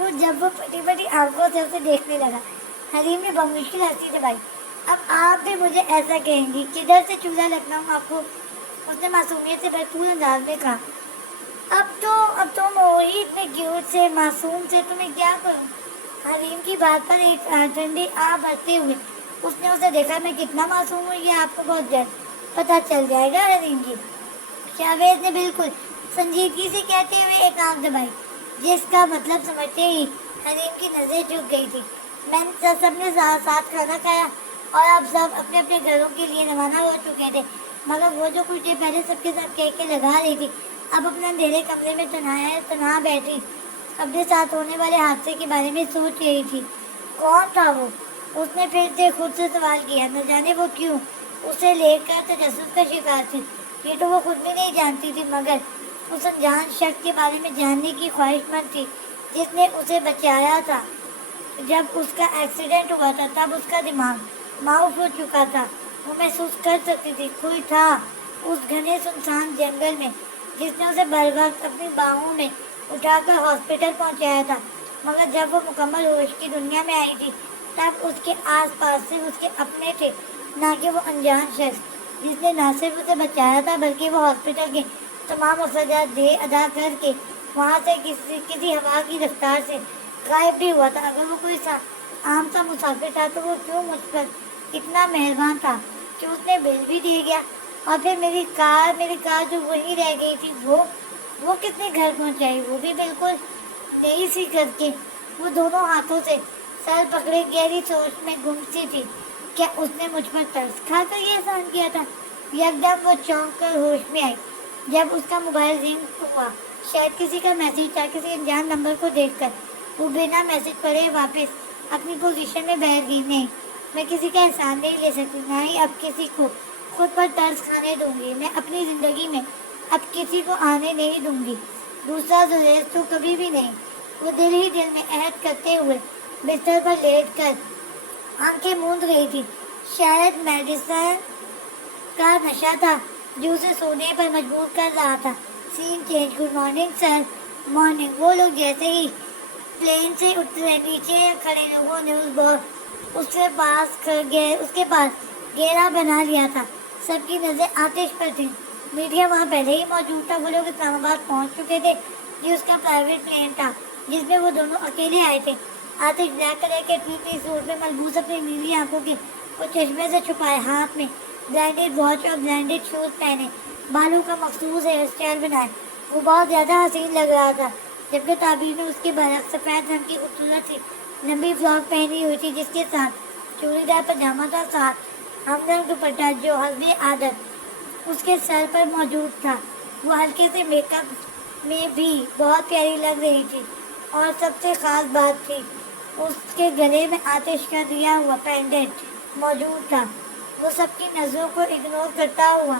تو جب وہ پٹی پٹی آنکھوں سے اسے دیکھنے لگا، حلیم نے بمشکل ہنسی دبائی۔ اب آپ بھی مجھے ایسا کہیں گی، کدھر سے چولہا لکھنؤ آپ کو؟ اس نے معصومیت سے بھرپور انداز میں کہا۔ اب تم ہو ہی اتنے کیوٹ سے، معصوم سے، تمہیں کیا کروں؟ حلیم کی بات پر ایک ٹھنڈی آ بھرتے ہوئے اس نے اسے دیکھا۔ میں کتنا معصوم ہوں یہ آپ کو بہت جلد پتہ چل جائے گا حلیم جی، جاوید نے بالکل سنجیدگی سے کہتے ہوئے ایک آنکھ دبائی، جس کا مطلب سمجھتے ہی حلیم کی نظریں جھک گئی تھی۔ میں نے سب نے ساتھ کھانا کھایا اور اب سب اپنے اپنے گھروں کے لیے روانہ ہو چکے تھے، مگر وہ جو کچھ دیر پہلے سب کے ساتھ کہہ کے لگا رہی تھی، اب اپنے اندھیرے کمرے میں تنہا بیٹھی اپنے ساتھ ہونے والے حادثے کے بارے میں سوچ رہی تھی۔ کون تھا وہ؟ اس نے پھر سے خود سے سوال کیا۔ نہ جانے وہ کیوں اسے لے کر تجسس کا شکار تھی، یہ تو وہ خود بھی نہیں جانتی تھی، مگر اس انجان شخص کے بارے میں جاننے کی خواہش مند تھی جس نے اسے بچایا تھا جب اس کا ایکسیڈنٹ ہوا تھا۔ تب اس کا دماغ معاف ہو چکا تھا، وہ محسوس کر سکتی تھی کوئی تھا اس گھنے سنسان جنگل میں جس نے اسے بر وقت اپنی باہوں میں اٹھا کر ہاسپٹل پہنچایا تھا، مگر جب وہ مکمل ہوش کی دنیا میں آئی تھی تب اس کے آس پاس صرف اس کے اپنے تھے، نہ کہ وہ انجان شخص جس نے نہ صرف اسے بچایا تھا بلکہ وہ ہاسپٹل کے تمام اخراجات ادا کر کے وہاں سے کسی ہوا کی رفتار سے غائب بھی ہوا تھا۔ اگر وہ کوئی عام سا مسافر تھا تو وہ کیوں مجھ پر اتنا مہربان تھا کہ اس نے بل بھی دے گیا؟ اور پھر میری کار جو وہیں رہ گئی تھی، وہ کتنے گھر پہنچائی، وہ بھی بالکل نئی سی کر کے۔ وہ دونوں ہاتھوں سے سر پکڑے گہری سوچ میں گم سی تھی۔ کیا اس نے مجھ پر ترس کھا کر یہ احسان کیا تھا؟ یکدم وہ چونک کر ہوش میں آئی جب اس کا موبائل رنگ ہوا۔ شاید کسی کا میسج تھا۔ کسی انجان نمبر کو دیکھ کر وہ بنا میسج پڑھے واپس اپنی پوزیشن میں بیٹھ گئی۔ نہیں، میں کسی کا احسان نہیں لے سکتی، نہ ہی اب کسی کو خود پر ترس کھانے دوں گی۔ میں اپنی زندگی میں اب کسی کو آنے نہیں دوں گی، دوسرا زلیخ تو کبھی بھی نہیں۔ وہ دل ہی دل میں عہد کرتے ہوئے بستر پر لیٹ کر آنکھیں موند گئی تھی۔ شاید میڈیسن کا نشہ تھا جو اسے سونے پر مجبور کر رہا تھا۔ Scene change. Good morning sir. Morning. وہ لوگ جیسے ہی پلین سے اترے، نیچے کھڑے لوگوں نے اس کے پاس گھیرا بنا لیا تھا۔ سب کی نظر آتش پر تھی۔ میڈیا وہاں پہلے ہی موجود تھا۔ وہ لوگ اسلام آباد پہنچ چکے تھے۔ یہ اس کا پرائیویٹ پلین تھا جس میں وہ دونوں اکیلے آئے تھے۔ آتش بلیک کلر کے ٹی سوٹ میں ملبوس اپنی نیلی آنکھوں کے وہ چشمے سے چھپائے، ہاتھ میں برانڈیڈ واچ اور برانڈیڈ شوز پہنے، بالوں کا مخصوص ہیئر اسٹائل بنائے، وہ بہت زیادہ حسین لگ رہا تھا، جبکہ تعبیر میں اس کے برعکس سفید رنگ کی خوبصورت سی لمبی فراک پہنی ہوئی تھی جس کے ساتھ چوڑی دار پاجامہ تھا، ساتھ ہمدرد دوپٹہ جو حسب عادت اس کے سر پر موجود تھا۔ وہ ہلکے سے میک اپ میں بھی بہت پیاری لگ رہی تھی، اور سب سے خاص بات تھی اس کے گلے میں آتش کا دیا ہوا پینڈنٹ موجود تھا۔ وہ سب کی نظروں کو اگنور کرتا ہوا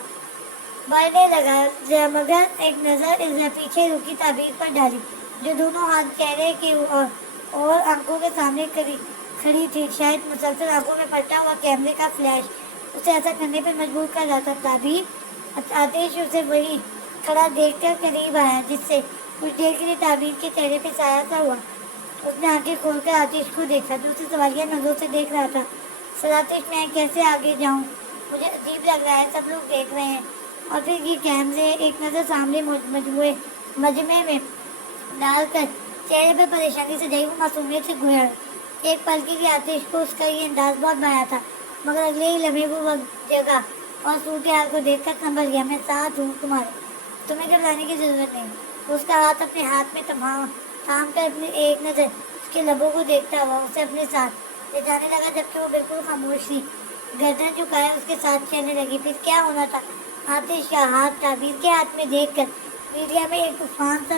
بڑھنے لگا، مگر ایک نظر پیچھے رکی تعبیر پر ڈالی جو دونوں ہاتھ چہرے کے اور آنکھوں کے سامنے کھڑی تھی۔ شاید مسلسل آنکھوں میں پڑتا ہوا کیمرے کا فلیش اسے ایسا کرنے پر مجبور کر رہا تھا۔ تعبیر۔ آتش اسے وہی کھڑا دیکھ کر قریب آیا جس سے کچھ دیر کے لیے تعبیر کے چہرے پہ سایہ سا ہوا۔ اس نے آنکھیں کھول کر آتش کو دیکھا جو اسے سوالیہ نظروں سے دیکھ رہا تھا۔ سر آتش، میں کیسے آگے جاؤں؟ مجھے عجیب لگ رہا ہے، سب لوگ دیکھ رہے ہیں۔ اور پھر یہ کیمرے ایک نظر سامنے مجمع میں ڈال کر چہرے پر پریشانی سے جئی وہ معصومیت سے گھویا۔ ایک پل کے لیے آتش کو اس کا یہ انداز بہت بھایا تھا، مگر اگلے ہی لمحے وہ وقت، جگہ اور صورتحال کو دیکھ کر سنبھل گیا۔ میں ساتھ ہوں تمہارے، تمہیں گھبرانے کی ضرورت نہیں۔ اس کا ہاتھ اپنے ہاتھ میں تھام کر اپنی ایک نظر اس کے لبوں کو دیکھتا ہوا اسے اپنے ساتھ لے جانے لگا، جبکہ وہ بالکل خاموش تھی، گردن جھکائے اس کے ساتھ چلنے لگی۔ پھر کیا ہونا تھا؟ آتش کا ہاتھ تعبیر کے ہاتھ میں دیکھ کر میڈیا میں ایک طوفان سا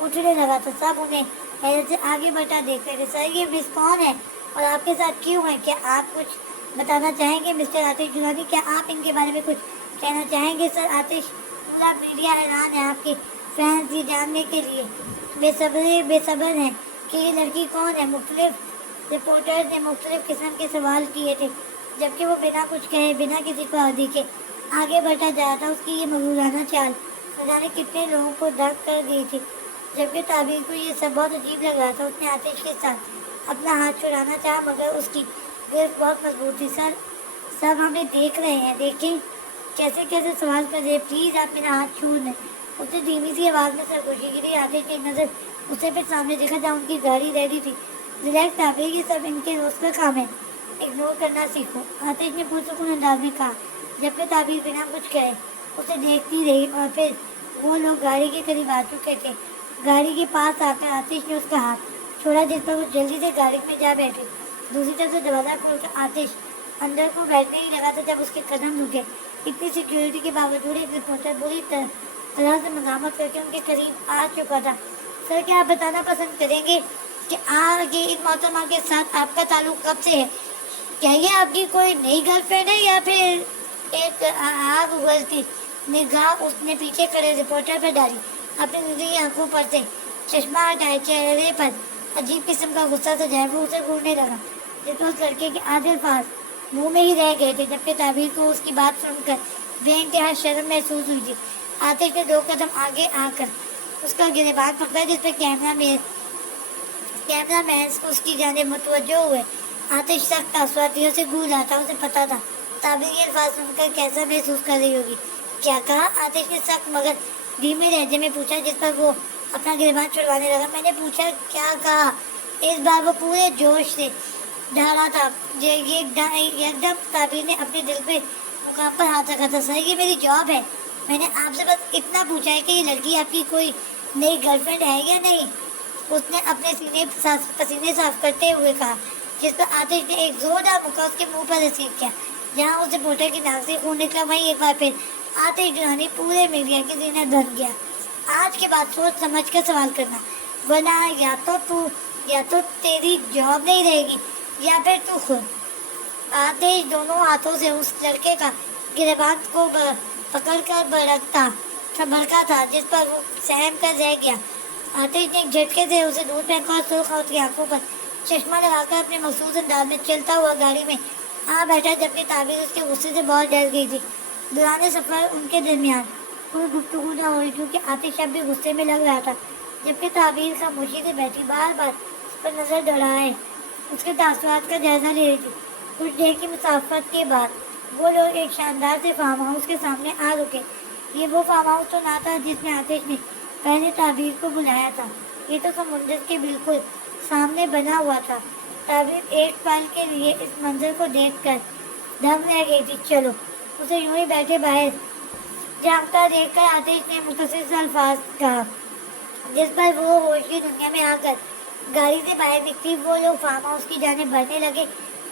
اٹھنے لگا تھا۔ سب انہیں حیرت سے آگے بڑھتا دیکھ رہے تھے۔ سر، یہ مس کون ہے اور آپ کے ساتھ کیوں ہے؟ کیا آپ کچھ بتانا چاہیں گے مسٹر آتش جولانی؟ کیا آپ ان کے بارے میں کچھ کہنا چاہیں گے؟ سر آتش، پورا میڈیا حیران ہے، آپ کے فینس یہ جاننے کے لیے بے صبر ہیں کہ یہ لڑکی کون ہے۔ مختلف رپورٹرز نے مختلف قسم کے سوال کیے تھے، جبکہ وہ بنا کچھ کہے، بنا کسی کو دیکھے آگے بڑھتا جا رہا تھا۔ اس کی یہ مغرورانہ چال نہ جانے کتنے لوگوں کو دھک کر گئی تھی۔ جبکہ تعبیر کو یہ سب بہت عجیب لگ رہا تھا۔ اس نے آتش کے ساتھ اپنا ہاتھ چھڑانا چاہا مگر اس کی گرفت بہت مضبوط تھی۔ سر سب ہمیں دیکھ رہے ہیں، دیکھیں کیسے کیسے سوال کر رہے ہیں، پلیز آپ میرا ہاتھ چھوڑ دیں۔ اس نے دھیمی سی آواز میں سرگوشی کی۔ آتش نے ایک نظر اسے پھر سامنے دیکھا جہاں ان کی گاڑی ریڈی تھی۔ ریلیکس تعبیر، یہ سب ان کے روز کا کام ہے، اگنور کرنا سیکھو، آتش نے پرسکون انداز میں کہا، جبکہ تعبیر بنا کچھ کہے اسے دیکھتی رہی۔ اور پھر وہ لوگ گاڑی کے قریب آ چکے تھے۔ گاڑی کے پاس آ کر آتش نے اس کا ہاتھ چھوڑا جس پر وہ جلدی سے گاڑی میں جا بیٹھی۔ دوسری طرف سے دروازہ کھول کر آتش اندر کو بیٹھنے ہی لگا تھا جب اس کے قدم رکے۔ اتنی سیکیورٹی کے باوجود ایک رپورٹر بری طرح سے مزاحمت کر کے ان کے قریب آ چکا تھا۔ سر، کیا آپ بتانا پسند کریں گے کہ آگے ان محترمہ کے ساتھ آپ کا تعلق کب سے ہے؟ کیا یہ آپ کی کوئی نئی گرل فرینڈ ہے یا پھر ایک آگ اگلتی نگاہ اس نے پیچھے کھڑے رپورٹر پر ڈالی۔ اپنی نری آنکھوں پر سے چشمہ ہٹائے، چہرے پر عجیب قسم کا غصہ سجائے وہ اسے گھورنے لگا، جس پر اس لڑکے کے آدھے الفاظ منہ میں ہی رہ گئے تھے۔ جبکہ تعبیر کو اس کی بات سن کر بے انتہا شرم محسوس ہوئی تھی۔ آتش نے 2 قدم آگے آ کر اس کا گریبان پکڑا جس پہ کیمرہ مینس اس کی جانب متوجہ ہوئے۔ آتش سخت تاثراتیوں سے گور رہا تھا، اسے پتا تھا تعبیر یہ الفاظ سن کر کیسا محسوس کر رہی ہوگی۔ کیا کہا؟ آتش نے سخت مگر دھیمے لہجے میں پوچھا، جس پر وہ اپنا گریبان چھڑوانے لگا۔ میں نے پوچھا کیا کہا؟ اس بار وہ پورے جوش سے ڈھارا تھا۔ یکدم تعبیر نے اپنے دل پہ مقام پر ہاتھ رکھا تھا۔ سر، یہ میری جاب ہے، میں نے آپ سے بس اتنا پوچھا ہے کہ یہ لڑکی آپ کی کوئی نئی گرل فرینڈ ہے یا نہیں؟ اس نے اپنے پسینے صاف کرتے ہوئے کہا، جس پر آتش نے ایک زوردار مکہ اس کے منہ پر رسید کیا۔ جہاں اس رپورٹر کی ناک سے خون نکلا وہیں ایک بار پھر آتش جوانی پورے میڈیا کی زینت بن گیا۔ آج کے بعد سوچ سمجھ کر سوال کرنا، ورنہ یا تو تیری جاب نہیں رہے گی یا پھر تو خود۔ آتش دونوں ہاتھوں سے اس لڑکے کا گریبان کو پکڑ کر بھڑکا تھا جس پر وہ سہم کر رہ گیا۔ آتش نے ایک جھٹکے سے اسے دور پھینکا اور سرخ اس کی آنکھوں پر چشمہ لگا کر اپنے مخصوص انداز میں چلتا ہوا گاڑی میں آ بیٹھا، جبکہ تعبیر اس کے غصے سے بہت ڈر گئی تھی۔ دوران سفر ان کے درمیان کوئی گفتگو نہ ہوئی کیونکہ آتش اب بھی غصے میں لگ رہا تھا، جبکہ تعبیر خاموشی سے بیٹھی بار بار اس پر نظر دوڑائے اس کے تاثرات کا جائزہ لے رہی تھی۔ کچھ دیر کی مسافت کے بعد وہ لوگ ایک شاندار سے فارم ہاؤس کے سامنے آ رکے۔ یہ وہ فارم ہاؤس تو نہ تھا جس میں آتش نے پہلے تعبیر کو بلایا تھا، یہ تو سمندر کے بالکل سامنے بنا ہوا تھا۔ تعبیر ایک پل کے لیے اس منظر کو دیکھ کر دم رہ گئی تھی۔ چلو، اسے یوں ہی بیٹھے باہر جھانکتا دیکھ کر آتش نے مختصر الفاظ کہا، جس پر وہ ہوش کی دنیا میں آ کر گاڑی سے باہر نکلی۔ وہ لوگ فارم ہاؤس کی جانب بڑھنے لگے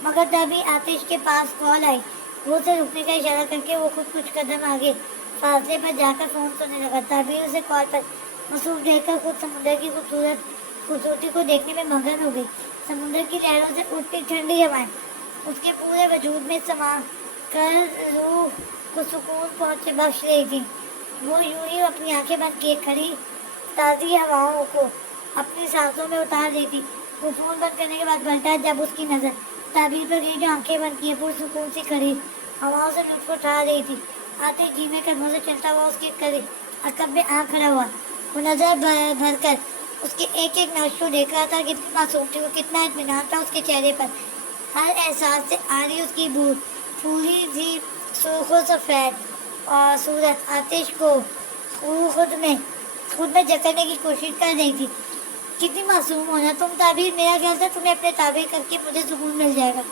مگر تبھی آتش کے پاس کال آئی۔ وہ اسے رکنے کا اشارہ کر کے وہ خود کچھ قدم آگے فاصلے پر جا کر فون سننے لگا۔ تعبیر اسے کال پر مصروف دیکھ کر خود سمندر کی خوبصورتی کو دیکھنے میں مگن ہو گئی۔ سمندر کی لہروں سے اٹھتی ٹھنڈی ہوائیں اس کے پورے وجود میں سما کر روح کو سکون بخش رہی تھی۔ وہ یوں ہی اپنی آنکھیں بند کیے کھڑی تازی ہواؤں کو اپنی سانسوں میں اتار رہی تھی۔ وہ فون بند کرنے کے بعد پلٹا جب اس کی نظر تعبیر پر گئی جو آنکھیں بند کیے پرسکون سی کھڑی ہواؤں سے لطف اٹھا رہی تھی۔ آتش دھیمے قدموں سے چلتا ہوا اس کے قریب عقب میں آ کھڑا ہوا۔ وہ نظر بھر کر اس کے ایک ایک نقش کو دیکھ رہا تھا، کتنی معصوم تھی وہ، کتنا اطمینان تھا اس کے چہرے پر۔ ہر احساس سے آ رہی اس کی پھولی سی سرخ و سفید اور صورت آتش کو خود میں جکڑنے کی کوشش کر رہی تھی۔ کتنی معصوم ہونا تم تعبیر، میرا خیال تھا تمہیں اپنے تابع کر کے مجھے سکون مل جائے گا۔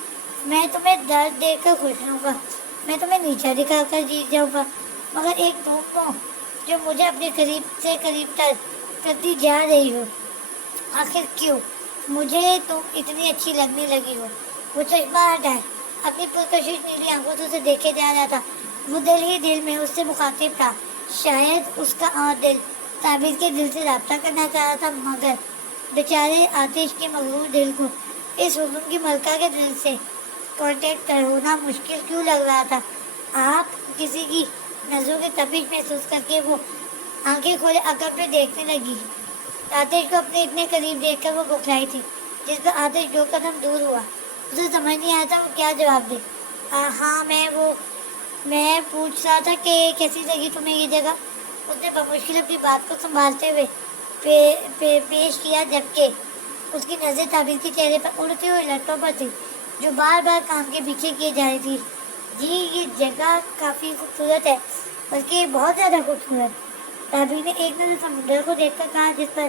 میں تمہیں درد دے کر خوش رہوں گا، میں تمہیں نیچا دکھا کر جیت جاؤں گا، مگر ایک تم کو جو مجھے اپنے قریب سے قریب تر کرتی جا رہی ہو، آخر کیوں؟ مجھے تم اتنی اچھی لگنے لگی ہو۔ وہ چشمہ ہٹائے اپنی پرکشش نیلی آنکھوں سے اسے دیکھے جا رہا تھا۔ وہ دل ہی دل میں اس سے مخاطب تھا۔ شاید اس کا اور دل تعبیر کے دل سے رابطہ کرنا چاہ رہا تھا، مگر بیچارے آتش کے مغرور دل کو اس حکم کی ملکہ کے دل سے کانٹیکٹ ہونا مشکل کیوں لگ رہا تھا؟ آپ کسی کی نظروں کی تپش محسوس کر کے وہ آنکھیں کھولے عقب پہ دیکھنے لگی۔ آتش کو اپنے اتنے قریب دیکھ کر وہ بکھلائی تھی، جس پر آتش 2 قدم دور ہوا۔ اسے سمجھ نہیں آیا تھا وہ کیا جواب دے۔ ہاں، میں پوچھ رہا تھا کہ کیسی لگی تمہیں یہ جگہ؟ اس نے بمشکل اپنی بات کو سنبھالتے ہوئے پیش کیا، جبکہ اس کی نظر تعبیر کے چہرے پر اڑتی ہوئی لٹوں پر تھی جو بار بار کام کے پیچھے کیے جا رہی تھی۔ جی یہ جگہ کافی خوبصورت ہے، بلکہ بہت زیادہ خوبصورت۔ تعبیر نے ایک نظر سمندر کو دیکھ کر کہا، جس پر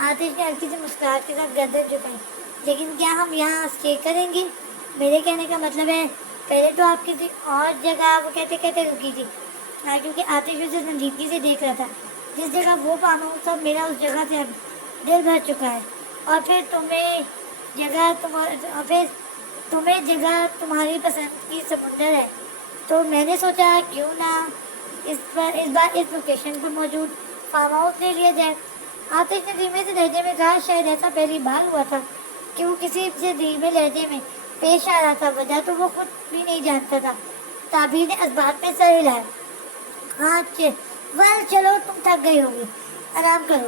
آتش نے ہلکی سی مسکراہٹ کے ساتھ گردن جھکائی۔ لیکن کیا ہم یہاں اسٹے کریں گے؟ میرے کہنے کا مطلب ہے پہلے تو آپ کسی اور جگہ وہ کہتے کہتے رکی تھی، کیونکہ آتش اسے سنجیدگی سے دیکھ رہا تھا۔ جس جگہ وہ فارم ہاؤس تھا، میرا اس جگہ سے اب دل بھر چکا ہے، اور پھر تمہیں جگہ تمہاری پسند کی سمندر ہے، تو میں نے سوچا کیوں نہ اس بار اس لوکیشن پر موجود فارم ہاؤس لے لیا جائے۔ آتش نے دھیمے سے لہجے میں کہا، شاید ایسا پہلی بار ہوا تھا کہ وہ کسی سے دھیمے لہجے میں پیش آ رہا تھا، وجہ تو وہ خود بھی نہیں جانتا تھا۔ تعبیر نے اس بات پہ سر ہلایا۔ ہاں چلو تم تھک گئی ہوگی، آرام کرو،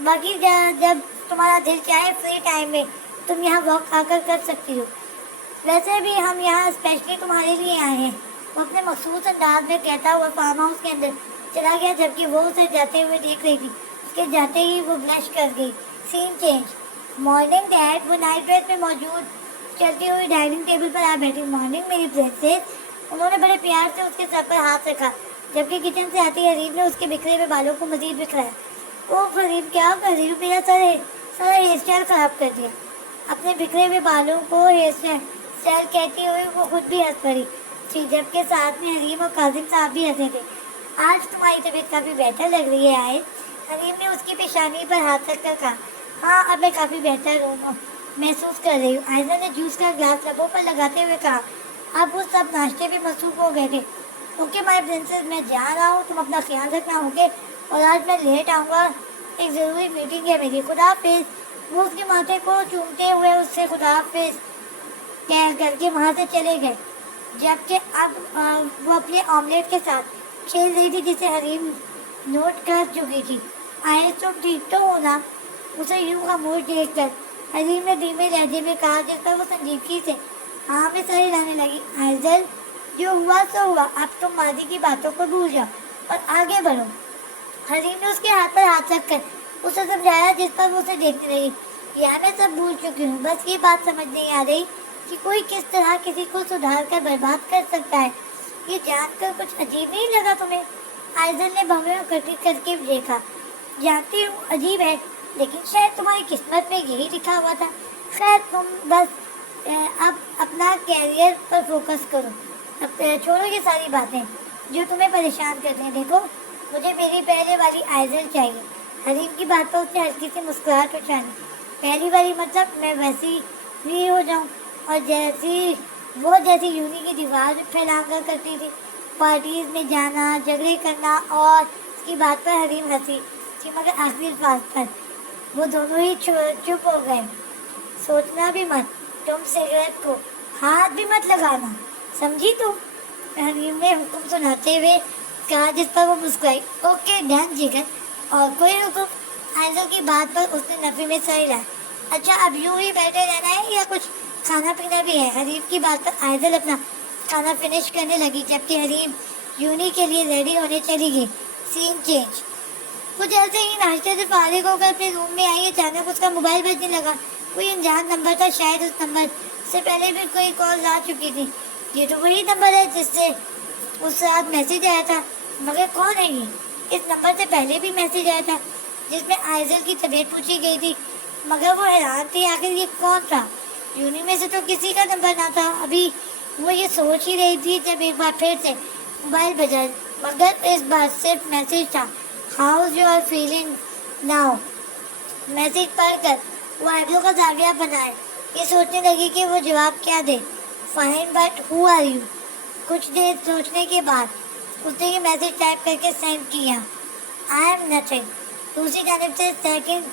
باقی جب تمہارا دل چاہے فری ٹائم میں تم یہاں واک آ کر سکتی ہو۔ ویسے بھی ہم یہاں اسپیشلی تمہارے لیے آئے ہیں، وہ اپنے مخصوص انداز میں کہتا ہوا فارم ہاؤس کے اندر چلا گیا، جبکہ وہ اسے جاتے ہوئے دیکھ رہی تھی۔ اس کے جاتے ہی وہ بلش کر گئی۔ Scene change. Morning dad. وہ نائٹ ڈریس میں موجود چلتی ہوئی ڈائننگ ٹیبل پر آ بیٹھی۔ مارننگ میری پرنسس۔ انہوں نے بڑے پیار سے اس کے سر پر ہاتھ رکھا، جبکہ کچن سے آتی حریم نے اس کے بکھرے ہوئے بالوں کو مزید بکھرایا۔ اوہ حریم کیا کر رہی ہو؟ میرا سارا ہیئر اسٹائل خراب کر دیا۔ اپنے بکھرے ہوئے بالوں کو ہیئر اسٹائل کہتی ہوئی وہ خود بھی ہنس پڑی تھی، جبکہ ساتھ میں حریم اور کاظم صاحب بھی ہنسے تھے۔ آج تمہاری طبیعت کافی بہتر لگ رہی ہے آئے، حریم نے اس کی پیشانی پر ہاتھ رکھ کر کہا۔ ہاں اب میں کافی بہتر محسوس کر رہی ہوں، آئزہ نے جوس کا گلاس لبوں پر لگاتے ہوئے کہا۔ اب وہ سب ناشتے بھی مصروف ہو گئے تھے۔ اوکے مائی پرنسس، میں جا رہا ہوں، تم اپنا خیال رکھنا، اوکے؟ اور آج میں لیٹ آؤں گا، ایک ضروری میٹنگ ہے میری، خدا حافظ۔ وہ اس کے ماتھے کو چومتے ہوئے اس سے خدا حافظ کہہ کر کے وہاں سے چلے گئے، جبکہ اب وہ اپنے آملیٹ کے ساتھ کھیل رہی تھی، جسے حریم نوٹ کر چکی تھی۔ آئے تم ٹھیک تو ہو نا؟ اسے یوں خاموش دیکھ کر حریم نے دھیمے لہجے میں کہا، جس پر وہ سنجیدگی سے ہاں میں سر ہلانے لگی۔ آئزل، جو ہوا سو ہوا، اب تم ماضی کی باتوں کو بھول جاؤ اور آگے بڑھو۔ حریم نے اس کے ہاتھ پر ہاتھ رکھ کر اسے سمجھایا، جس پر وہ اسے دیکھتی رہی۔ یا میں سب بھول چکی ہوں، بس یہ بات سمجھ نہیں آ رہی کہ کوئی کس طرح کسی کو سدھار کر برباد کر سکتا ہے۔ یہ جان کر کچھ عجیب نہیں لگا تمہیں؟ آئزل نے بھویں اکٹھی کر کے دیکھا۔ جانتی ہوں عجیب ہے، لیکن شاید تمہاری قسمت میں یہی لکھا ہوا تھا۔ خیر تم بس اب اپنا کیریئر پر فوکس کرو، اب چھوڑو یہ ساری باتیں جو تمہیں پریشان کرتے ہیں۔ دیکھو مجھے میری پہلے والی آئزل چاہیے۔ حریم کی بات پر اس نے ہلکی سی مسکراہٹ اچھالی۔ پہلی والی مطلب میں ویسی بھی ہو جاؤں، اور جیسی یونی کی دیوار پھیلا کر کرتی تھی، پارٹیز میں جانا، جھگڑے کرنا، اور اس کی بات پر حریم ہنسی تھی، مگر آخری الفاظ پر وہ دونوں ہی چپ ہو گئے۔ سوچنا بھی مت، تم سگریٹ کو ہاتھ بھی مت لگانا، سمجھی تم؟ حریم نے حکم سناتے ہوئے کہا، جس پر وہ مسکرائی۔ اوکے ڈن جگر، اور کوئی حکم؟ آئزل کی بات پر اس نے نفی میں سر ہلایا۔ اچھا اب یوں ہی بیٹھے رہنا ہے یا کچھ کھانا پینا بھی ہے؟ حریم کی بات پر آئزل اپنا کھانا فنش کرنے لگی، جبکہ حریم یونی کے لیے ریڈی ہونے چلی گئی۔ Scene change. کچھ ایسے ہی ناشتے سے فارغ ہو کر اپنے روم میں آئی، اچانک اس کا موبائل بجنے لگا۔ کوئی انجان نمبر تھا، شاید اس نمبر سے پہلے بھی کوئی کال آ چکی تھی۔ یہ تو وہی نمبر ہے جس سے اس رات میسج آیا تھا، مگر کون ہے یہ؟ اس نمبر سے پہلے بھی میسج آیا تھا جس میں آئزل کی طبیعت پوچھی گئی تھی، مگر وہ حیران تھی آخر یہ کون تھا۔ یونی میں سے تو کسی کا نمبر نہ تھا۔ ابھی وہ یہ سوچ ہی رہی تھی جب ایک بار پھر سے موبائل بجا، مگر اس بار صرف میسج تھا، how's you are feeling now. Message پڑھ کر وہ آئیبرو کا زاویہ بنائے یہ سوچنے لگی کہ وہ جواب کیا دے۔ Fine but how are you? کچھ دیر سوچنے کے بعد اس نے یہ میسج ٹائپ کر کے سینڈ کیا، آئی ایم نتھنگ۔ دوسری جانب سے سیکنڈ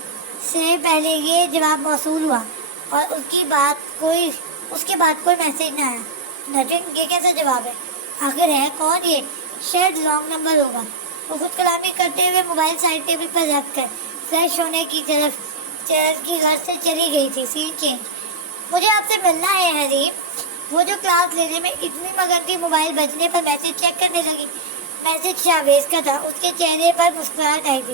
سے پہلے یہ جواب موصول ہوا، اور اس کے بعد کوئی میسج نہ آیا۔ نتھنگ، یہ کیسا جواب ہے؟ آخر ہے کون یہ؟ شاید رانگ نمبر ہوگا۔ وہ خود کلامی کرتے ہوئے موبائل سائڈ ٹیبل پر رکھ کر فریش ہونے کی طرف چرچ کی غرض سے چلی گئی تھی۔ سین چینج۔ مجھے آپ سے ملنا ہے حریم۔ وہ جو کلاس لینے میں اتنی مگن تھی، موبائل بجنے پر میسج چیک کرنے لگی۔ میسج شاویز کا تھا۔ اس کے چہرے پر مسکراہٹ آئی تھی۔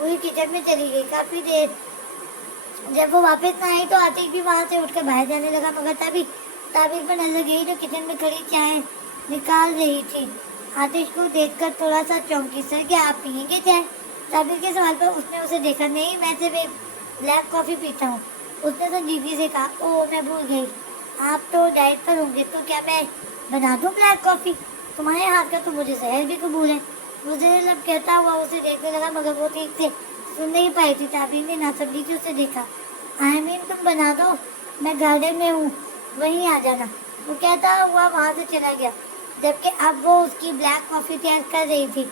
پوری کچن میں چلی گئی کافی دیر. جب وہ واپس نہ آئی تو آتش بھی وہاں سے اٹھ کر باہر جانے لگا، مگر تبھی تعبیر پر نظر گئی جو کچن میں کھڑی چائے نکال رہی تھی. آتش کو دیکھ کر تھوڑا سا چونکی. سر کیا آپ پیئیں گے چائے؟ تعبیر کے سوال پر اس نے اسے دیکھا. نہیں، میں صرف ایک بلیک کافی پیتا ہوں. اس نے سنجیدگی سے کہا. اوہ، میں بھول گئی، آپ تو ڈائٹ پر ہوں گے. تو کیا میں بنا دوں بلیک کافی؟ تمہارے ہاتھ کا تو مجھے زہر بھی قبول ہے. وہ زیر لب کہتا ہوا اسے دیکھنے لگا، مگر وہ ٹھیک سے سن نہیں پائی تھی. تعبیر نے ناصبری سے اسے دیکھا. تم بنا دو، میں گارڈن میں ہوں، وہیں آ جانا. وہ کہتا ہوا وہاں سے چلا گیا، جبکہ اب وہ اس کی بلیک کافی تیار کر رہی تھی.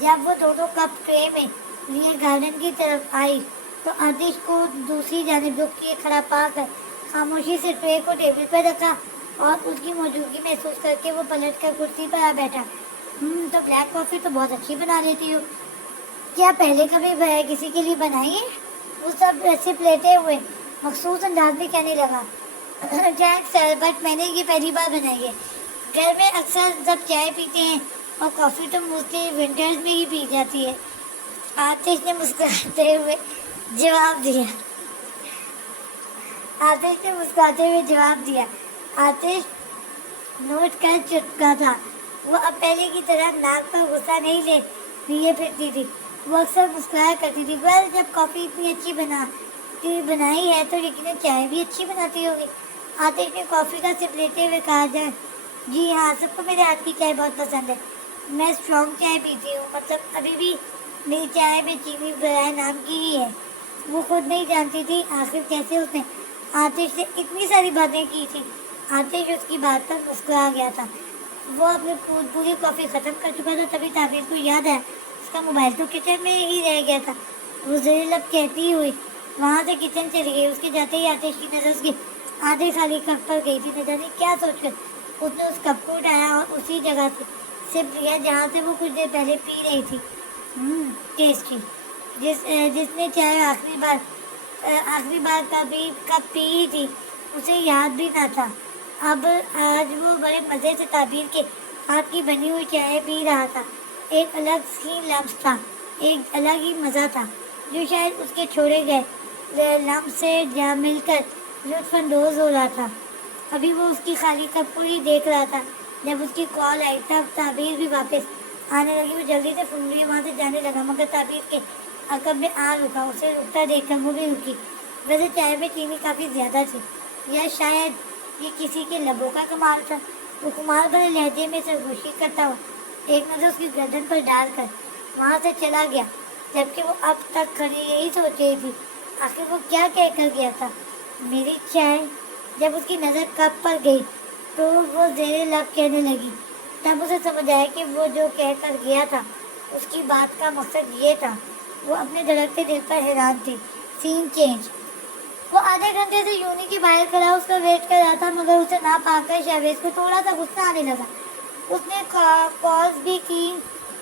جب وہ دونوں کپ ٹرے میں لیے گارڈن کی طرف آئی تو آتش کو دوسری جانب رخ کیے کھڑا پا کر خاموشی سے ٹرے کو ٹیبل پر رکھا اور اس کی موجودگی محسوس کر کے وہ پلٹ کر کرسی پر آ بیٹھا. تو بلیک کافی تو بہت اچھی بنا لیتی ہو. کیا پہلے کبھی کسی کے لیے بنائی ہے؟ وہ سب ایسے پلیٹے ہوئے مخصوص انداز میں کہنے لگا. تھینکس سر، بٹ میں نے یہ پہلی بار بنائی ہے. گھر میں اکثر سب چائے پیتے ہیں اور کافی تو موسٹلی ونٹرز میں ہی پی جاتی ہے. آتش نے مسکراتے ہوئے جواب دیا. آتش نوٹ کر چکا تھا. وہ اب پہلے کی طرح ناک پر غصہ نہیں لیے پھرتی تھی. وہ اکثر مسکرایا کرتی تھی. بس جب کافی اتنی اچھی بنائی ہے تو یقیناً چائے بھی اچھی بناتی ہوگی. آتش نے کافی کا سپ لیتے ہوئے کہا. جی ہاں، سب کو میرے ہاتھ کی چائے بہت پسند ہے. میں اسٹرانگ چائے پیتی ہوں، مطلب ابھی بھی میری چائے میں چینی برائے نام کی ہی ہے. وہ خود نہیں جانتی تھی آخر کیسے اس نے آتش سے اتنی ساری باتیں کی تھی. آتش اس کی بات پر مسکرا گیا تھا. وہ اپنی پوری کافی ختم کر چکا تھا. تبھی تعبیر کو یاد آیا اس کا موبائل تو کچن میں ہی رہ گیا تھا. وہ زیر لب کہتی ہوئی وہاں سے کچن چلی گئی. اس کے جاتے ہی آتش کی نظر اس کے آدھے خالی کپ پر گئی تھی. نہ جانے کیا سوچ کر اس نے اس کپ کو اٹھایا اور اسی جگہ سے سپ لیا جہاں سے وہ کچھ دیر پہلے پی رہی تھی. ٹیسٹی. جس نے چائے آخری بار کب پی تھی اسے یاد بھی نہ تھا. اب آج وہ بڑے مزے سے تعبیر کے ہاتھ کی بنی ہوئی چائے پی رہا تھا. ایک الگ ہی لمس تھا، ایک الگ ہی مزہ تھا جو شاید اس کے چھوڑے گئے لمس سے جا مل کر لطف اندوز ہو رہا تھا. ابھی وہ اس کی خالی کپ کو ہی دیکھ رہا تھا جب اس کی کال آئی. تب تعبیر بھی واپس آنے لگی. وہ جلدی سے فون لیے وہاں سے جانے لگا، مگر تعبیر کے عقب میں آ رکا. اسے رکتا دیکھ کر وہ بھی رکی. ویسے چائے میں چینی کافی زیادہ تھی، یا شاید یہ کسی کے لبوں کا کمال تھا. وہ کمال بھرے لہجے میں سرگوشی کرتا ہوا ایک نظر اس کی گردن پر ڈال کر وہاں سے چلا گیا، جبکہ وہ اب تک کھڑی یہی سوچ رہی تھی آخر وہ کیا کہہ کر گیا تھا. میری چائے. جب اس کی نظر کپ پر گئی تو وہ زیر لب کہنے لگی. تب اسے سمجھ آیا کہ وہ جو کہہ کر گیا تھا اس کی بات کا مقصد یہ تھا. وہ اپنے دھڑکتے دل پر حیران تھی. سین چینج. وہ آدھے گھنٹے سے یونی کے باہر کھڑا اس کا ویٹ کر رہا تھا، مگر اسے نہ پا کر شہباز کو تھوڑا سا غصہ آنے لگا. اس نے کالز بھی کی،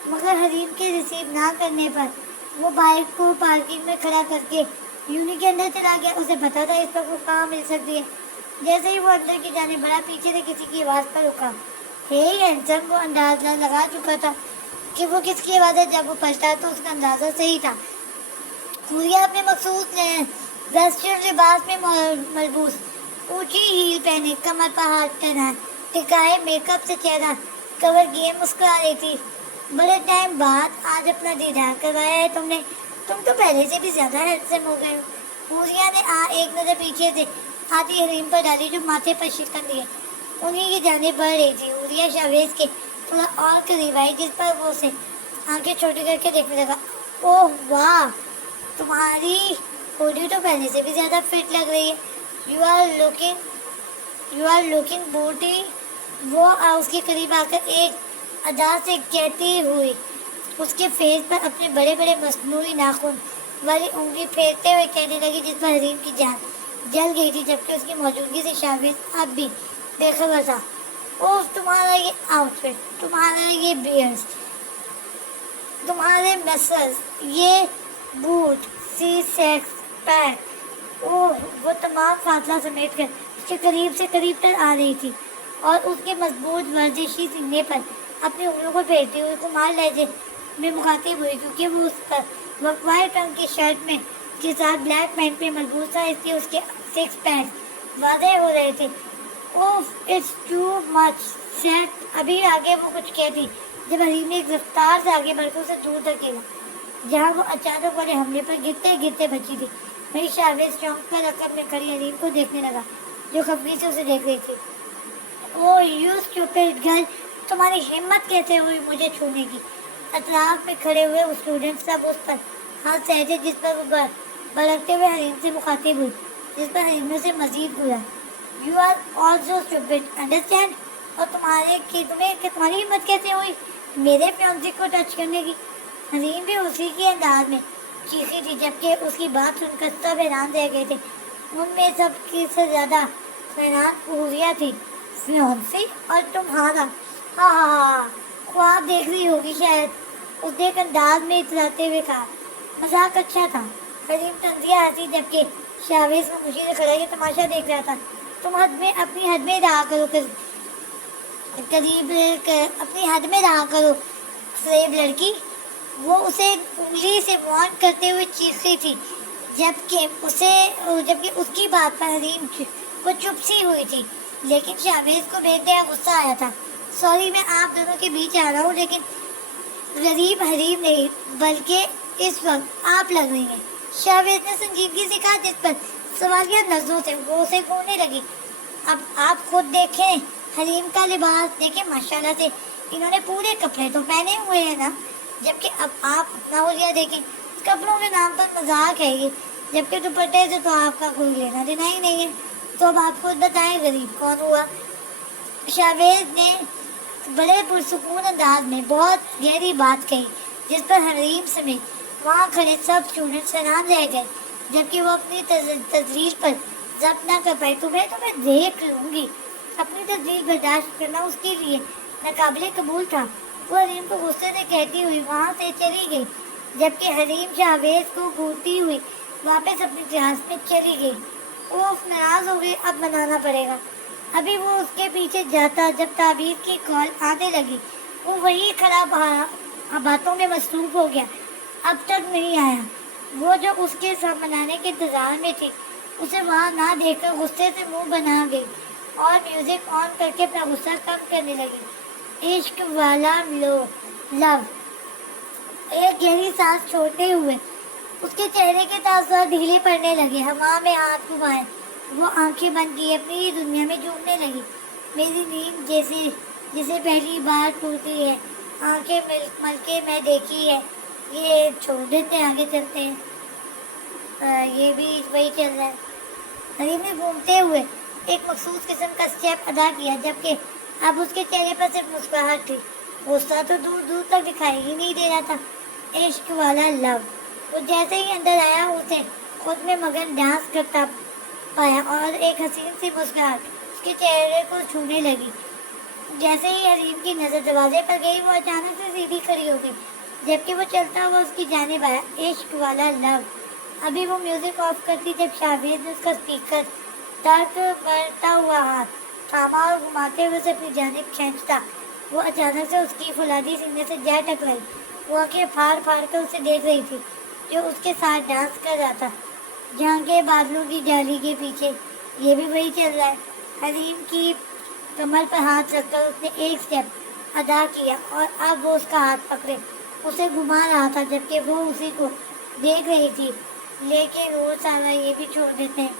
مگر حریم کے ریسیو نہ کرنے پر وہ بائک کو پارکنگ میں کھڑا کر کے یونی کے اندر چلا گیا. اسے پتا تھا اس وقت وہ کہاں مل سکتی ہے. جیسے ہی وہ اندر کی جانب بڑھا، پیچھے سے کسی کی آواز پر رکا. ہے ہینسم. وہ اندازہ لگا چکا تھا کہ وہ کس کی آواز ہے. جب وہ پلٹا تو اس کا اندازہ صحیح تھا. حوریہ اپنے مخصوص ویسٹرن لباس میں ملبوس، اونچی ہیل پہنے، کمر پر ہاتھ ٹکائے، میک اپ سے چہرہ کور کیے مسکرا رہی تھی. بڑے ٹائم بعد آج اپنا دیدار کروایا ہے تم نے. تم تو پہلے سے بھی زیادہ ہینڈسم ہو گئے ہو. حوریہ نے ایک نظر پیچھے سے آتی حریم پر ڈالی جو ماتھے پر شکن لیے انہیں کی جانب بڑھ رہی تھی. حوریہ شہباز کے تھوڑا اور قریب آئی، جس پر وہ اسے آنکھیں چھوٹی کر کے دیکھنے لگا. اوہ واہ، تمہاری باڈی تو پہلے سے بھی زیادہ فٹ لگ رہی ہے. یو آر لوکنگ بوٹی. وہ اس کے قریب آ کر ایک ادا سے کہتی ہوئی اس کے فیس پر اپنے بڑے بڑے مصنوعی ناخن والی انگلی پھیرتے ہوئے کہنے لگی، جس پر حریم کی جان جل گئی تھی، جبکہ اس کی موجودگی سے شہباز اب بھی بے خبر تھا. اوہ، تمہارا یہ آؤٹ فٹ، تمہارا یہ بیئرز، تمہارے مسلز، یہ بوٹ، سی سیکس پیک. اوہ، وہ تمام فاصلہ سمیٹ کر اس کے قریب سے قریب تر آ رہی تھی اور اس کے مضبوط ورزشی سینے پر اپنی انگلیوں کو پھیرتی ہوئی کمال لہجے میں مخاطب ہوئی، کیونکہ وہ اس پر وائٹ رنگ کی شرٹ میں کے ساتھ بلیک پینٹ میں مضبوط تھا، اس لیے اس کے 6 پینٹ واضح ہو رہے تھے۔ اوف اٹس ٹو مچ سیٹ، ابھی آگے وہ کچھ کہتی جب حریم نے ایک رفتار سے آگے بڑھ کر اسے دور دھکیلا جہاں وہ اچانک والے حملے پر گرتے گرتے بچی تھی۔ میری شاویز چونک کر رقم میں کھڑی حریم کو دیکھنے لگا جو خفگی سے اسے دیکھ رہی تھی۔ او یو اسٹوپڈ گرل، تمہاری ہمت کیسے ہوئی مجھے چھونے کی؟ اطراف میں کھڑے ہوئے وہ اسٹوڈنٹ سب اس پر ہنس رہے تھے، جس پر وہ بڑکتے ہوئے حریم سے مخاطب ہوئی، جس پر حریم نے اسے مزید گھورا۔ You are also stupid, understand? اور تمہاری ہمت کیسے ہوئی میرے فیونسی کو ٹچ کرنے کی؟ حریم بھی اسی کے انداز میں چیخی تھی، جبکہ اس کی بات سن کر سب حیران رہ گئے تھے۔ ان میں سب کی سے زیادہ حیران پوریا تھی۔ فیونسی اور تمہارا؟ ہاں ہاں ہاں، خواب دیکھ رہی ہوگی شاید، اس نے ایک انداز میں اتراتے ہوئے کہا۔ مذاق اچھا تھا، حریم تنزیہ ہنسی، جبکہ شاویز خاموشی سے کھڑا یہ تماشا دیکھ رہا تھا۔ تم اپنی حد میں رہا کرو، اپنی حد میں رہا کرو فریب لڑکی، وہ اسے انگلی سے وارن کرتے ہوئے چیخی تھی، جبکہ اس کی بات پر حریم کو چپ سی ہوئی تھی، لیکن شاویز کو بے انتہا غصہ آیا تھا۔ سوری میں آپ دونوں کے بیچ آ رہا ہوں، لیکن غریب حریم نہیں بلکہ اس وقت آپ لگ رہی ہیں، شاویز نے سنجیدگی سے کہا، جس پر سوالیہ نظروں سے وہ اسے گھورنے لگی۔ اب آپ خود دیکھیں حریم کا لباس، دیکھیں ماشاءاللہ سے انہوں نے پورے کپڑے تو پہنے ہوئے ہیں نا، جبکہ اب آپ اپنا حلیہ دیکھیں، کپڑوں کے نام پر مذاق ہے یہ، جبکہ دوپٹے سے تو آپ کا کوئی لینا دینا ہی نہیں ہے۔ تو اب آپ خود بتائیں غریب کون ہوا؟ شاویز نے بڑے پرسکون انداز میں بہت گہری بات کہی، جس پر حریم سمیت وہاں کھڑے سب اسٹوڈنٹس حیران رہ گئے، جبکہ وہ اپنی تذلیل پر ضبط نہ کر پائی۔ تمہیں دیکھ لوں گی۔ اپنی تذلیل برداشت کرنا اس کے لیے ناقابل قبول تھا۔ وہ حریم کو غصے سے کہتی ہوئی وہاں سے چلی گئی، جبکہ حریم شاویز کو گھورتی ہوئی واپس اپنی کلاس میں چلی گئی۔ اوف، ناراض ہو گئی، اب بنانا پڑے گا۔ ابھی وہ اس کے پیچھے جاتا جب تعبیر کی کال آنے لگی، وہ وہی کھڑا باتوں میں مصروف ہو گیا، اب تک نہیں آیا۔ وہ جو اس کے ساتھ منانے کے انتظار میں تھی، اسے وہاں نہ دیکھ کر غصے سے منہ بنا گئی اور میوزک آن کر کے اپنا غصہ کم کرنے لگی۔ عشق والا لو، ایک گہری سانس چھوڑتے ہوئے اس کے چہرے کے تاثرات ڈھیلے پڑنے لگے، ہوا میں ہاتھ گھمائے، وہ آنکھیں بند کی اپنی ہی دنیا میں جھومنے لگی۔ میری نیند جسے پہلی بار ٹوٹی ہے، آنکھیں مل کے میں دیکھی ہے، یہ چھوڑ دیتے آگے چلتے ہیں، یہ بھی وہی چل رہا ہے۔ حریم نے گھومتے ہوئے ایک مخصوص قسم کا اسٹیپ ادا کیا، جبکہ اب اس کے چہرے پر صرف مسکراہٹ تھی، غصہ تو دور دور تک دکھائی ہی نہیں دے رہا تھا۔ عشق والا لو، وہ جیسے ہی اندر آیا اسے خود میں مگن ڈانس کرتا پایا اور ایک حسین سی مسکراہٹ اس کے چہرے کو چھونے لگی۔ جیسے ہی حریم کی نظر دروازے پر گئی، وہ اچانک سے سیدھی کھڑی ہو گئی، جبکہ وہ چلتا ہوا اس کی جانب آیا۔ عشق والا لو، ابھی وہ میوزک آف کرتی جب شاویز نے اس کا اسپیکر تک بڑھتا ہوا ہاتھ تھاما اور گھماتے ہوئے اسے اپنی جانب کھینچتا، وہ اچانک سے اس کی فولادی سینے سے جا ٹکرائی۔ وہ آنکھیں پھاڑ پھاڑ کر اسے دیکھ رہی تھی جو اس کے ساتھ ڈانس کر رہا تھا، جہاں کے بادلوں کی جالی کے پیچھے۔ یہ بھی وہی چل رہا ہے۔ حریم کی کمر پر ہاتھ رکھ کر اس نے ایک اسٹیپ ادا کیا اور اب وہ اس کا ہاتھ پکڑے اسے گھما رہا تھا، جبکہ وہ اسی کو دیکھ رہی تھی۔ لیکن وہ سارا یہ بھی چھوڑ دیتے ہیں۔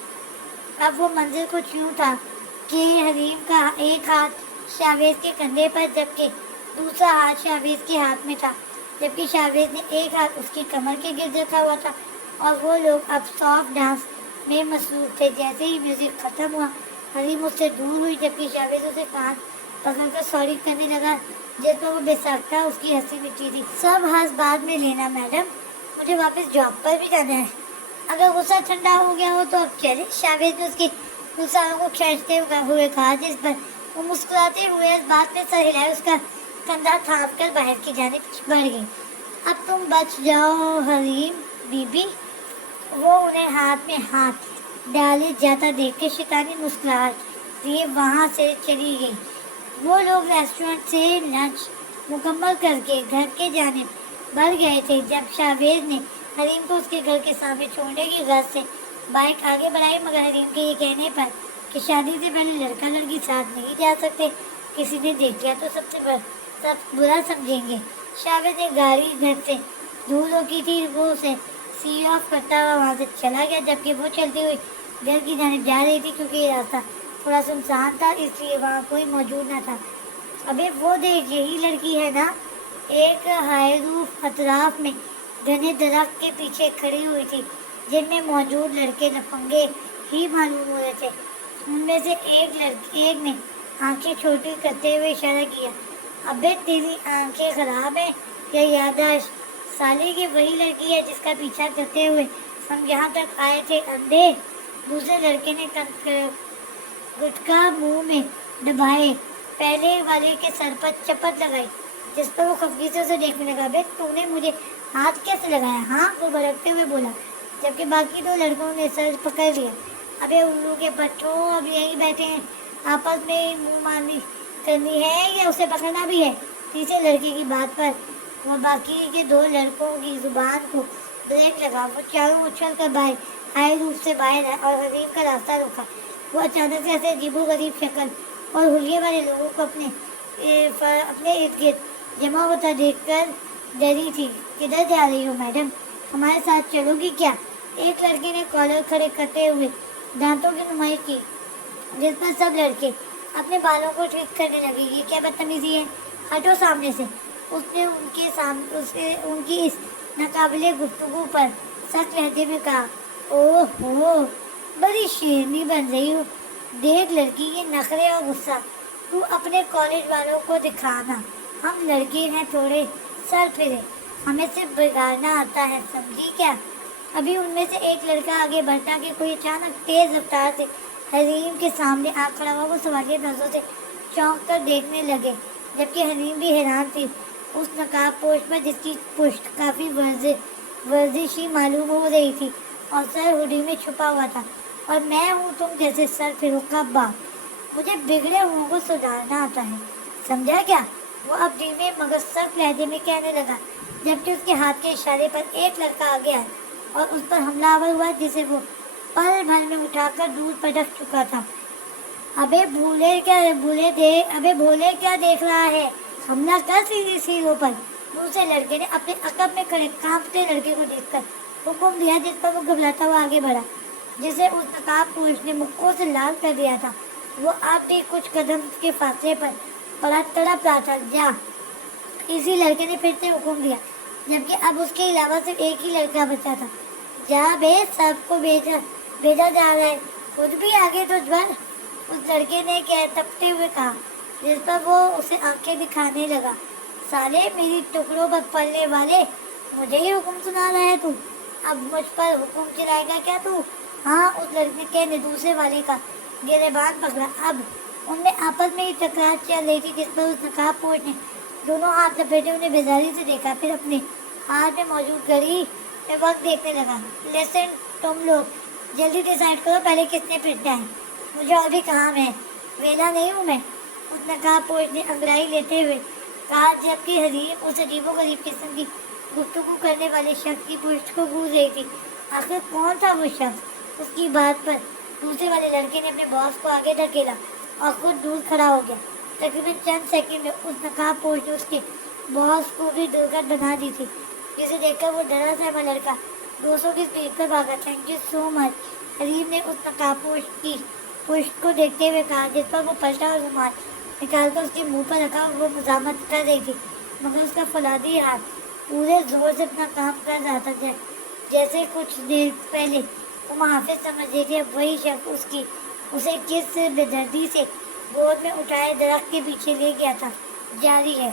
اب وہ منظر کچھ یوں تھا کہ حریم کا ایک ہاتھ شاویز کے کندھے پر، جبکہ دوسرا ہاتھ شاویز کے ہاتھ میں تھا، جبکہ شاویز نے ایک ہاتھ اس کی کمر کے گرد رکھا ہوا تھا، اور وہ لوگ اب سافٹ ڈانس میں مصروف تھے۔ جیسے ہی میوزک ختم ہوا، حریم اس سے دور ہوئی، جبکہ شاویز اسے کان پکڑ کر سوری کرنے لگا، جس پر وہ بے ساختہ اس کی ہنسی مٹی تھی۔ سب ہنس بعد میں لینا میڈم، مجھے واپس جاب پر بھی جانا ہے۔ اگر غصہ ٹھنڈا ہو گیا ہو تو اب چلے، شاویز نے اس کی رخساروں کو کھینچتے ہوئے کہا، جس پر وہ مسکراتے ہوئے اس بات میں سر ہلائے اس کا کندھا تھام کر باہر کی جانب بڑھ گئی۔ اب تم بچ جاؤ حریم بی بی، وہ انہیں ہاتھ میں ہاتھ ڈالے جاتا دیکھ کے شیطانی مسکراہٹ لیے وہاں سے چلی گئی۔ وہ لوگ ریسٹورنٹ سے لنچ مکمل کر کے گھر کے جانب بڑھ گئے تھے جب شاویز نے حریم کو اس کے گھر کے سامنے چھوڑنے کی غرض سے بائک آگے بڑھائی، مگر حریم کے یہ کہنے پر کہ شادی سے پہلے لڑکا لڑکی ساتھ نہیں جا سکتے، کسی نے دیکھ لیا تو سب برا سمجھیں گے، شاوید نے گاڑی گھر سے دھول ہو کی تھی، وہ اسے سی آف کرتا ہوا وہاں سے چلا گیا، جبکہ وہ چلتی ہوئی گھر کی جانب جا رہی تھی، کیونکہ یہ راستہ تھوڑا سنسان تھا اس لیے وہاں کوئی موجود نہ تھا۔ ابے وہ دیکھ، یہی لڑکی ہے نا؟ ایک ہائے روف اطراف میں گھنے درخت کے پیچھے کھڑی ہوئی تھی، جن میں موجود لڑکے لفنگے ہی معلوم ہو رہے تھے۔ ان میں سے ایک نے آنکھیں چھوٹی کرتے ہوئے اشارہ کیا۔ ابے تیری آنکھیں خراب ہیں یا یادداشت؟ سالی کی وہی لڑکی ہے جس کا پیچھا کرتے ہوئے ہم یہاں تک آئے تھے، اندھے؟ دوسرے لڑکے نے گٹکا منہ میں دبائے پہلے والے کے سر پر چپت لگائی، جس پر وہ خفگی سے اسے دیکھنے لگا۔ بے تو نے مجھے ہاتھ کیسے لگایا؟ ہاں، وہ بھڑکتے ہوئے بولا، جبکہ باقی دو لڑکوں نے سر پکڑ لیا۔ ابے الو کے پٹھوں، اب یہیں بیٹھے ہیں، آپس میں منہ مانی کرنی ہے یا اسے پکڑنا بھی ہے؟ تیسرے لڑکے کی بات پر وہ باقی کے دو لڑکوں کی زبان کو بریک لگا۔ وہ چاروں اچھل کر باہر ہائے روف سے باہر آئے اور حریم کا راستہ روکا۔ وہ اچانک سے ایسے عجیب و غریب شکل اور حلیے والے لوگوں کو اپنے ارد گرد جمع ہوتا دیکھ کر ڈری تھی۔ کدھر جا رہی ہو میڈم؟ ہمارے ساتھ چلو گی کیا؟ ایک لڑکے نے کالر کھڑے کرتے ہوئے دانتوں کی نمائش کی، جس پر سب لڑکے اپنے بالوں کو ٹھیک کرنے لگے۔ یہ کیا بدتمیزی ہے؟ ہٹو سامنے سے! اس نے ان کی اس ناقابل گفتگو پر سخت لہجے میں کہا۔ اوہ ہو، بڑی شیرنی بن رہی ہو۔ دیکھ لڑکی، یہ نخرے اور غصہ تو اپنے کالج والوں کو دکھانا، ہم لڑکے ہیں تھوڑے سر پھرے، ہمیں صرف بگاڑنا آتا ہے، سمجھی کیا؟ ابھی ان میں سے ایک لڑکا آگے بڑھتا کہ کوئی اچانک تیز رفتار سے حریم کے سامنے آ کھڑا ہوا۔ وہ سوالیہ نظروں سے چونک کر دیکھنے لگے، جبکہ حریم بھی حیران تھی اس نقاب پوش پر، جس کی پشت کافی ورزشی معلوم ہو رہی تھی اور سر ہوڈی میں چھپا ہوا تھا۔ اور میں ہوں تم جیسے سر پھروں کا باپ، مجھے بگڑے ہوں کو سدھارنا آتا ہے، سمجھا کیا؟ وہ اب دھیمے مگر سخت لہجے میں کہنے لگا، جبکہ اس کے ہاتھ کے اشارے پر ایک لڑکا آگے آیا اور اس پر حملہ آور ہوا، جسے وہ پل بھر میں اٹھا کر دور پٹک چکا تھا۔ ابے بھولے کیا دیکھ رہا ہے؟ حملہ کر سیدھی سیروں پر! دوسرے لڑکے نے اپنے عقب میں کھڑے کانپتے لڑکے کو دیکھ کر حکم دیا، جس پر وہ گھبراتا ہوا آگے بڑھا، جسے اس نقاب پوش نے مکوں سے لال کر دیا تھا۔ وہ اب بھی کچھ قدم کے فاصلے پر پڑا تڑپ رہا تھا۔ جا! اسی لڑکے نے پھر سے حکم دیا، جبکہ اب اس کے علاوہ صرف ایک ہی لڑکا بچا تھا۔ جا بے، سب کو بھیجا جا رہا ہے، خود بھی آگے تو بڑھ! اس لڑکے نے تپتے ہوئے کہا، جس پر وہ اسے آنکھیں دکھانے لگا۔ سالے میری ٹکڑوں پر پلنے والے، مجھے ہی حکم سنا رہا ہے تو؟ اب مجھ پر حکم چلائے گا کیا تو؟ ہاں، اس لڑکے نے دوسرے والے کا گریبان پکڑا۔ اب ان میں آپس میں ہی ٹکرار چل رہی تھی، جس پر اس نقاب پوش نے دونوں ہاتھ لپیٹے انہیں بیزاری سے دیکھا، پھر اپنے ہاتھ میں موجود گھڑی میں وقت دیکھنے لگا۔ لیسن، تم لوگ جلدی ڈیسائیڈ کرو پہلے کس نے پھرنا ہے، مجھے اور بھی کام ہے، ویلا نہیں ہوں میں، اس نقاب پوش نے انگڑائی لیتے ہوئے کہا، جبکہ حریم اس عجیب و غریب قسم کی گفتگو کرنے والے شخص کی پشت کو گھور رہی تھی۔ آخر کون تھا وہ شخص؟ اس کی بات پر دوسرے والے لڑکے نے اپنے باس کو آگے دھکیلا اور خود دور کھڑا ہو گیا۔ تقریباً چند سیکنڈ میں اس نقاب پوش نے اس کے باس کو بھی درگت بنا دی تھی، جسے دیکھ کر وہ ڈرا سہما لڑکا 200 کی اسپیڈ پر بھاگا۔ تھینک یو سو مچ، حریم نے اس نقاب پوش کی پشت کو دیکھتے ہوئے کہا، جس پر وہ پلٹا اور رومال نکال کر اس کے منہ پر رکھا۔ وہ مزاحمت کر رہی تھی، مگر اس کا فولادی ہاتھ پورے زور سے اپنا کام کر رہا تھا، جیسے کچھ دیر پہلے وہ محافظ سمجھ رہی تھی، اب وہی شخص اسے کس بے دردی سے گود میں اٹھائے درخت کے پیچھے لے گیا تھا۔ جاری ہے۔